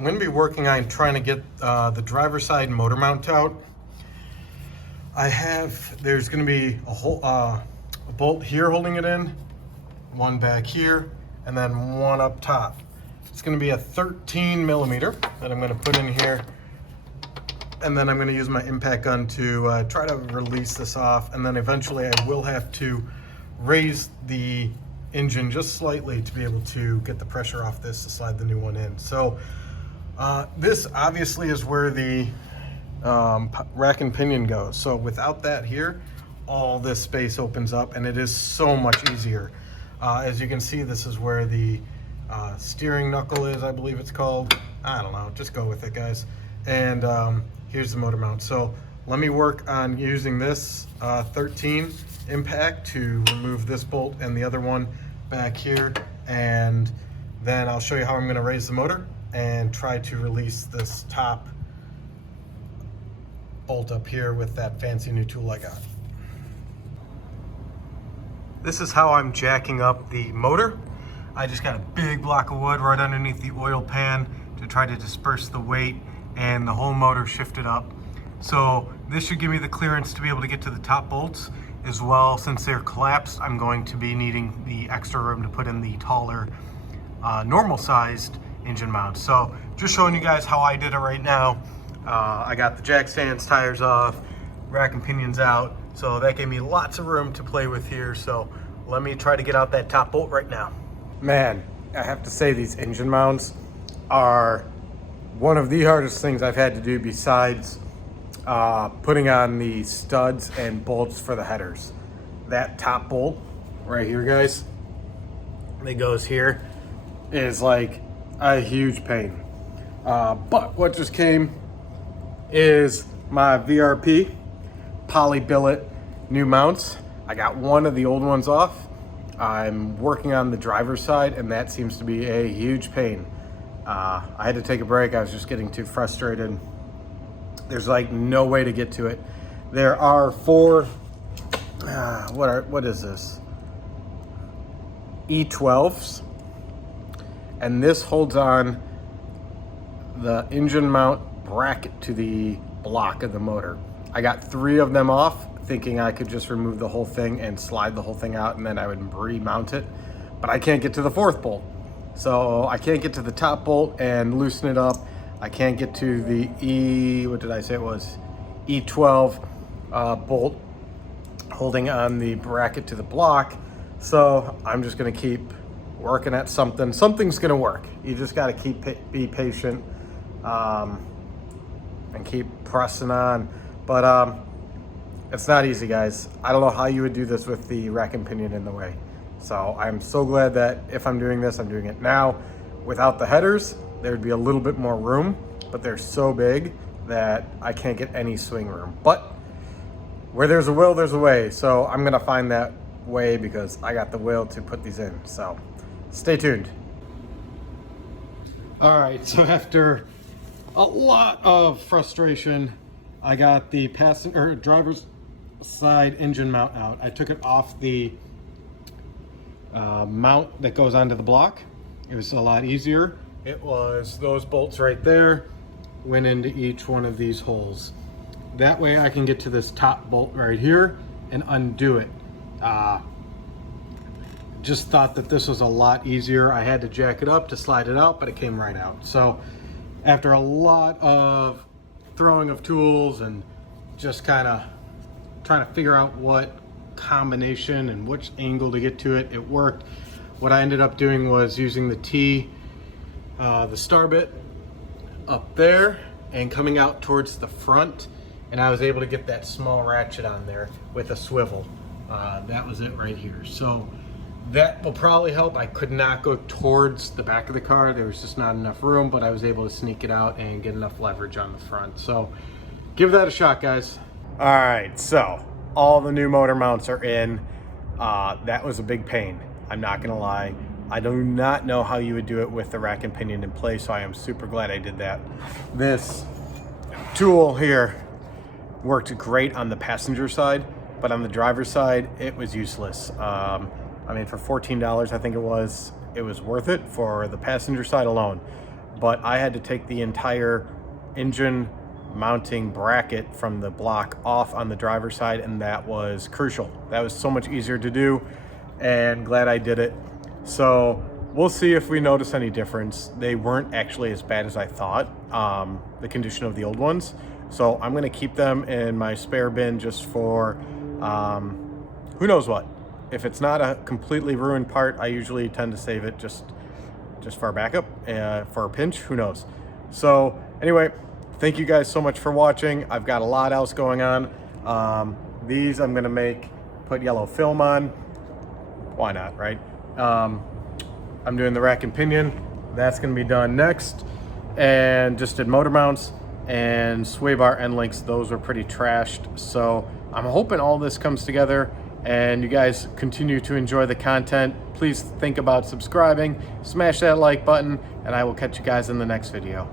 I'm going to be working on trying to get the driver's side motor mount out. There's going to be a bolt here holding it in, one back here, and then one up top. It's going to be a 13 millimeter that I'm going to put in here. And then I'm going to use my impact gun to try to release this off. And then eventually I will have to raise the engine just slightly to be able to get the pressure off this to slide the new one in. So this obviously is where the rack and pinion goes. So without that here, all this space opens up and it is so much easier. As you can see, this is where the steering knuckle is, I believe it's called. I don't know, just go with it, guys. And here's the motor mount. So let me work on using this 13 impact to remove this bolt and the other one back here, and then I'll show you how I'm going to raise the motor and try to release this top bolt up here with that fancy new tool I got. This is how I'm jacking up the motor. I just got a big block of wood right underneath the oil pan to try to disperse the weight, and the whole motor shifted up. So this should give me the clearance to be able to get to the top bolts as well. Since they're collapsed, I'm going to be needing the extra room to put in the taller, normal sized engine mount. So just showing you guys how I did it right now. I got the jack stands, tires off, rack and pinions out. So that gave me lots of room to play with here. So let me try to get out that top bolt right now. Man, I have to say these engine mounts are one of the hardest things I've had to do besides putting on the studs and bolts for the headers. That top bolt right here, guys, that goes here, is like a huge pain. But what just came is my VRP poly billet new mounts. I got one of the old ones off. I'm working on the driver's side, and that seems to be a huge pain. I had to take a break. I was just getting too frustrated. There's like no way to get to it. There are four, what is this? E12s. And this holds on the engine mount bracket to the block of the motor. I got 3 of them off, thinking I could just remove the whole thing and slide the whole thing out, and then I would remount it. But I can't get to the 4th bolt. So I can't get to the top bolt and loosen it up. I can't get to the E12 bolt holding on the bracket to the block. So I'm just gonna keep working at something. Something's gonna work. You just gotta be patient and keep pressing on. But it's not easy, guys. I don't know how you would do this with the rack and pinion in the way. So I'm so glad that if I'm doing this, I'm doing it now. Without the headers, there'd be a little bit more room, but they're so big that I can't get any swing room. But where there's a will, there's a way. So I'm gonna find that way because I got the will to put these in. So stay tuned. All right, so after a lot of frustration, I got the driver's side engine mount out. I took it off the mount that goes onto the block. It was a lot easier. It was those bolts right there, went into each one of these holes. That way I can get to this top bolt right here and undo it. Just thought that this was a lot easier. I had to jack it up to slide it out, but it came right out. So after a lot of throwing of tools and just kind of trying to figure out what combination and which angle to get to it, it worked. What I ended up doing was using the star bit up there and coming out towards the front, and I was able to get that small ratchet on there with a swivel. That was it right here. So that will probably help. I could not go towards the back of the car. There was just not enough room, but I was able to sneak it out and get enough leverage on the front. So give that a shot, guys. All right, so all the new motor mounts are in. That was a big pain. I'm not gonna lie. I do not know how you would do it with the rack and pinion in place, so I am super glad I did that. This tool here worked great on the passenger side, but on the driver's side, it was useless. I mean, for $14, I think it was worth it for the passenger side alone. but I had to take the entire engine mounting bracket from the block off on the driver's side, and that was crucial. That was so much easier to do, and glad I did it. So we'll see if we notice any difference. They weren't actually as bad as I thought, the condition of the old ones. So I'm gonna keep them in my spare bin just for who knows what. If it's not a completely ruined part, I usually tend to save it just for a backup, for a pinch, who knows. So anyway, thank you guys so much for watching. I've got a lot else going on. These I'm gonna put yellow film on. Why not, right? I'm doing the rack and pinion. That's gonna be done next. And just did motor mounts and sway bar end links. Those were pretty trashed. So I'm hoping all this comes together and you guys continue to enjoy the content. Please think about subscribing, smash that like button, and I will catch you guys in the next video.